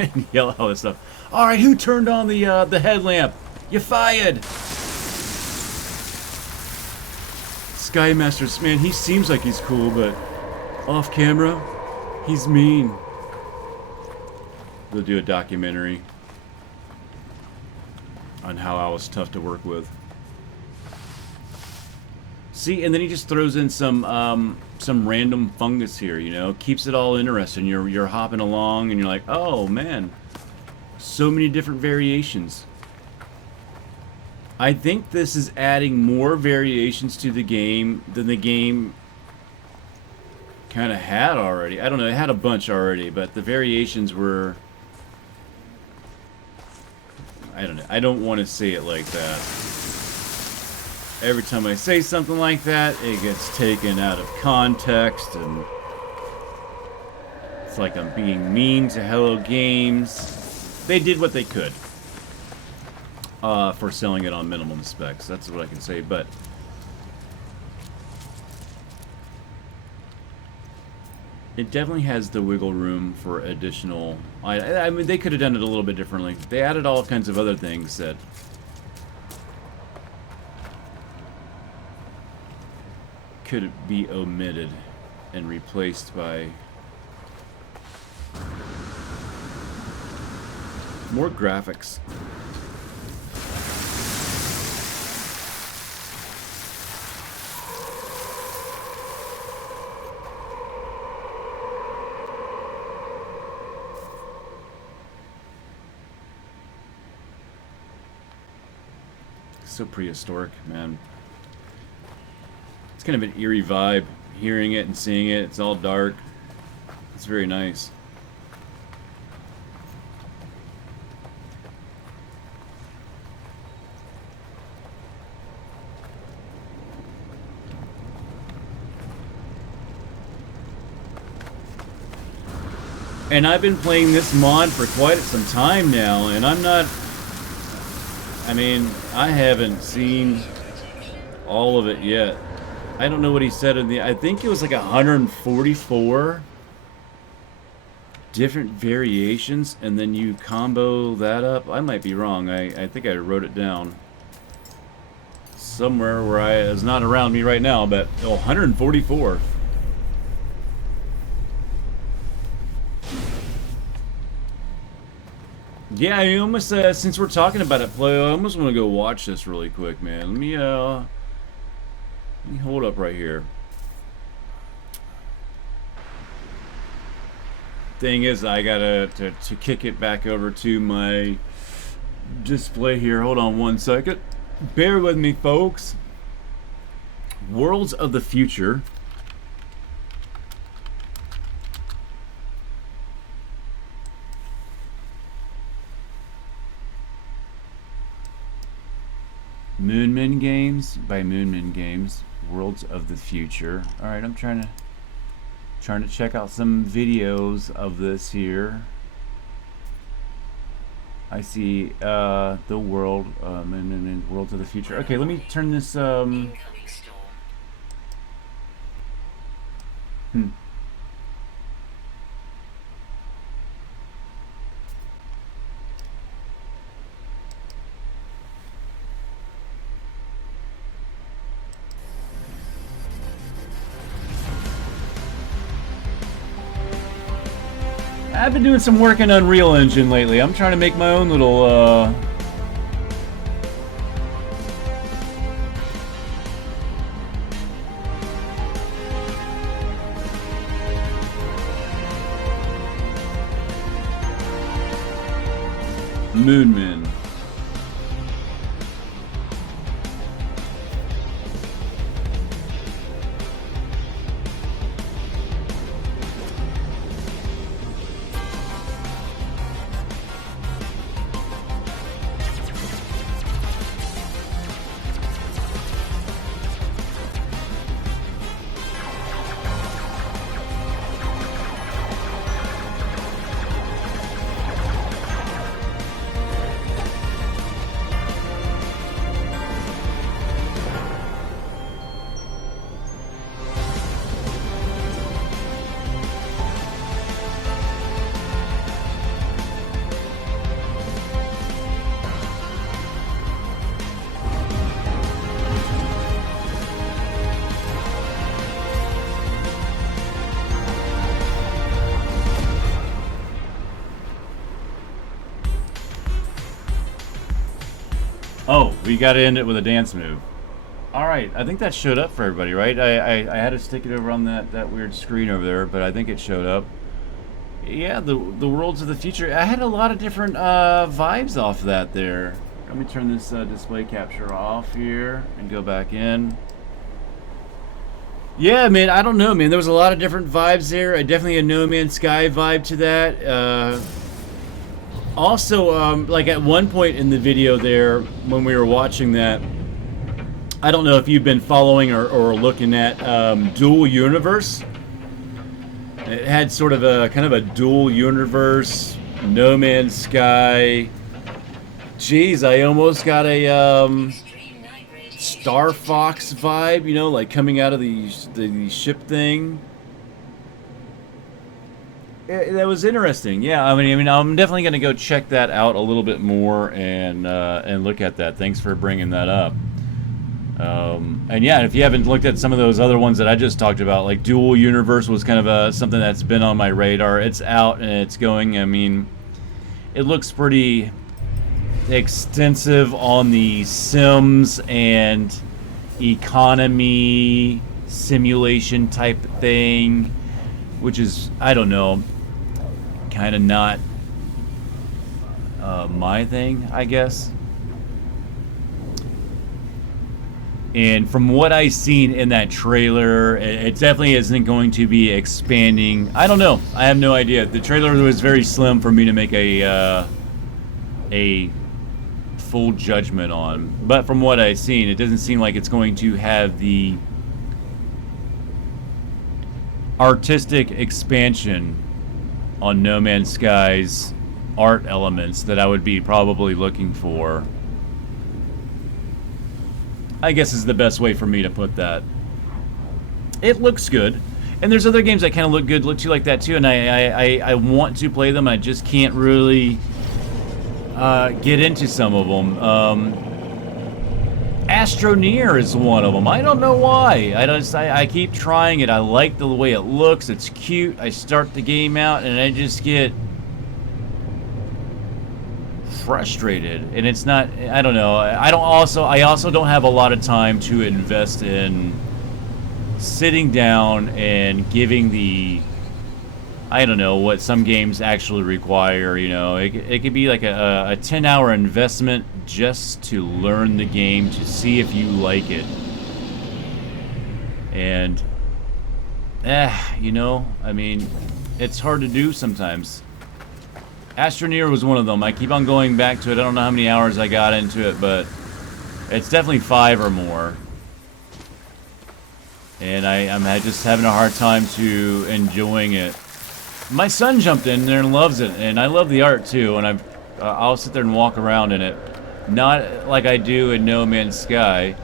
and yell all this stuff. All right, who turned on the headlamp? You fired. Skymasters, man, he seems like he's cool, but off camera, he's mean. They'll do a documentary on how I was tough to work with. See, and then he just throws in some random fungus here, you know, keeps it all interesting. You're hopping along, and you're like, oh man, so many different variations. I think this is adding more variations to the game than the game kind of had already. I don't know, it had a bunch already, but the variations were... I don't know. I don't want to say it like that. Every time I say something like that, it gets taken out of context, and it's like I'm being mean to Hello Games. They did what they could for selling it on minimum specs. That's what I can say, but it definitely has the wiggle room for additional... I mean, they could have done it a little bit differently. They added all kinds of other things that could be omitted and replaced by more graphics. So prehistoric, man. It's kind of an eerie vibe, hearing it and seeing it. It's all dark. It's very nice. And I've been playing this mod for quite some time now, and I'm not... I mean, I haven't seen all of it yet. I don't know what he said in the... I think it was like 144 different variations, and then you combo that up. I might be wrong. I think I wrote it down somewhere where it's not around me right now, but 144. Yeah, I almost, since we're talking about it, play, I almost want to go watch this really quick, man. Let me hold up right here. Thing is, I gotta to kick it back over to my display here. Hold on one second. Bear with me, folks. Worlds of the Future. Moonman Games by Moonman Games. Worlds of the Future. All right, I'm trying to check out some videos of this here. I see the world Worlds of the Future. Okay, let me turn this I've been doing some work in Unreal Engine lately. I'm trying to make my own little Moonman. Oh, we got to end it with a dance move. All right, I think that showed up for everybody, right? I had to stick it over on that weird screen over there, but I think it showed up. Yeah, the worlds of the future. I had a lot of different vibes off that there. Let me turn this display capture off here and go back in. Yeah, man, I don't know, man. There was a lot of different vibes there. Definitely a No Man's Sky vibe to that. Also, like at one point in the video there, when we were watching that, I don't know if you've been following or looking at Dual Universe. It had sort of a kind of a dual universe, No Man's Sky. Jeez, I almost got a Star Fox vibe, you know, like coming out of the ship thing. That was interesting. Yeah, I mean, I'm definitely going to go check that out a little bit more and look at that. Thanks for bringing that up. And yeah, if you haven't looked at some of those other ones that I just talked about, like Dual Universe was kind of something that's been on my radar. It's out and it's going. I mean, it looks pretty extensive on the Sims and economy simulation type thing, which is, I don't know, kind of not my thing, I guess. And from what I've seen in that trailer, it definitely isn't going to be expanding. I don't know. I have no idea. The trailer was very slim for me to make a full judgment on. But from what I've seen, it doesn't seem like it's going to have the artistic expansion on No Man's Sky's art elements that I would be probably looking for. I guess is the best way for me to put that. It looks good. And there's other games that kind of look good, look too like that too, and I want to play them. I just can't really get into some of them. Astroneer is one of them. I don't know why. I keep trying it. I like the way it looks. It's cute. I start the game out and I just get frustrated, and it's not, I don't know, I also don't have a lot of time to invest in sitting down and giving the, I don't know, what some games actually require, you know. It could be like a 10-hour investment just to learn the game, to see if you like it. And you know, I mean, it's hard to do sometimes. Astroneer was one of them. I keep on going back to it. I don't know how many hours I got into it, but it's definitely 5 or more. And I'm just having a hard time to enjoying it. My son jumped in there and loves it, and I love the art too. And I'll sit there and walk around in it, not like I do in No Man's Sky.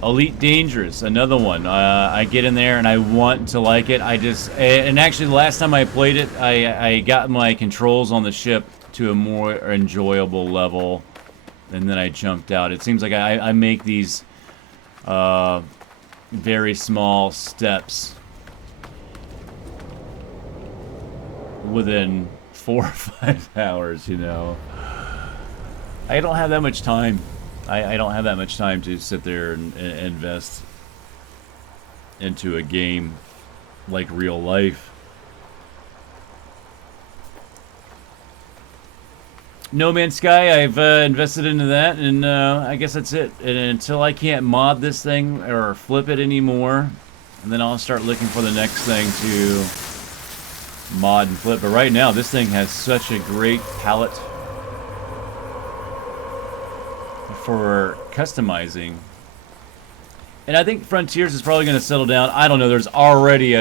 Elite Dangerous, another one. I get in there and I want to like it. And actually the last time I played it, I got my controls on the ship to a more enjoyable level, and then I jumped out. It seems like I make these very small steps within 4 or 5 hours, you know. I don't have that much time. I don't have that much time to sit there and invest into a game like real life. No Man's Sky, I've invested into that, and I guess that's it. And until I can't mod this thing or flip it anymore, and then I'll start looking for the next thing to mod and flip. But right now, this thing has such a great palette for customizing. And I think Frontiers is probably going to settle down. I don't know. There's already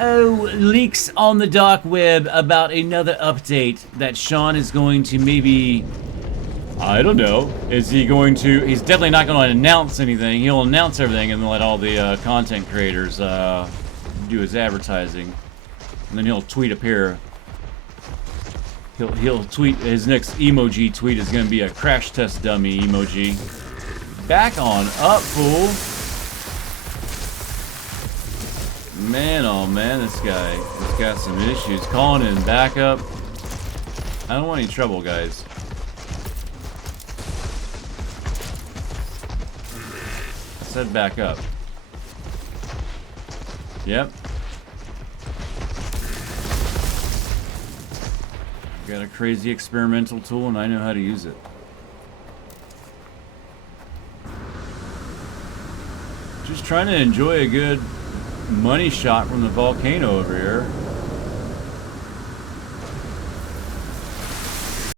leaks on the dark web about another update that Sean is going to maybe, I don't know, is he going to, he's definitely not going to announce anything. He'll announce everything and then let all the content creators do his advertising. And then he'll tweet up here. He'll tweet, his next emoji tweet is going to be a crash test dummy emoji. Back on up, fool. Man, oh man, this guy has got some issues. Calling in backup. I don't want any trouble, guys. I said back up. Yep. Got a crazy experimental tool and I know how to use it. Just trying to enjoy a good money shot from the volcano over here.